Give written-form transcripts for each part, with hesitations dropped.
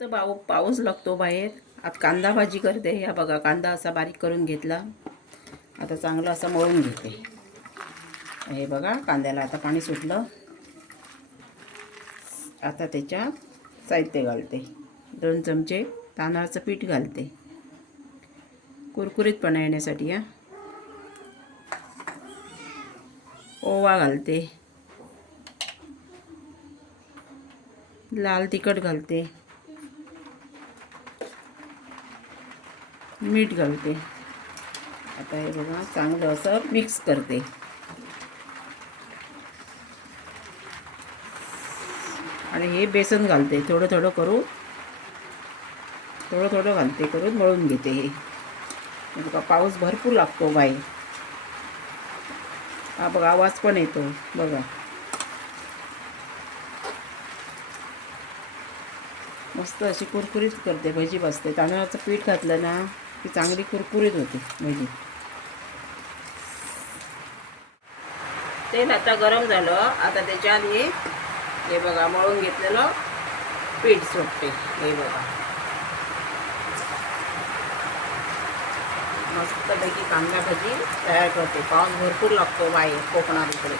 तर पाऊस लागतो बाहेर. आता कांदा भाजी करते. ह्या बघा, कांदा असा बारीक करून घेतला. आता चांगलं असं मळून घेते. हे बघा, कांद्याला आता पाणी सुटलं. आता त्याच्यात साहित्य घालते. 2 चमचे तांदळाचं पीठ घालते, कुरकुरीतपणा येण्यासाठी. ओवा घालते, लाल तिखट घालते, मीठ घालते. आता हे बघा, चांगलं असं मिक्स करते. आणि हे बेसन घालते. थोडं थोडं घालते, करून मळून घेते. हे बघा, पाऊस भरपूर लागतो बाहेर. हा बघा, आवाज पण येतो बघा. मस्त अशी कुरकुरीत करते भजी बसते. तांदळाचं पीठ घातलं ना की चांगली कुरकुरीत होते भजी. तेल आता गरम झालं. आता त्याच्यात हे बघा, मळून घेतलेलं पीठ सुटते. हे बघा, मस्तपैकी कांदा भजी तयार करते. पाऊस भरपूर लागतो बाहेर कोकणात इकडे.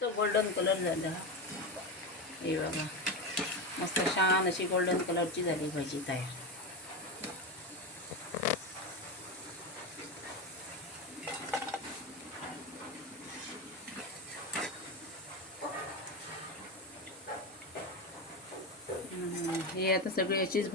तो गोल्डन कलर झाला. हे बघा, मस्त छान अशी गोल्डन कलरची झाली भजी तयार. हे आता सगळी अशीच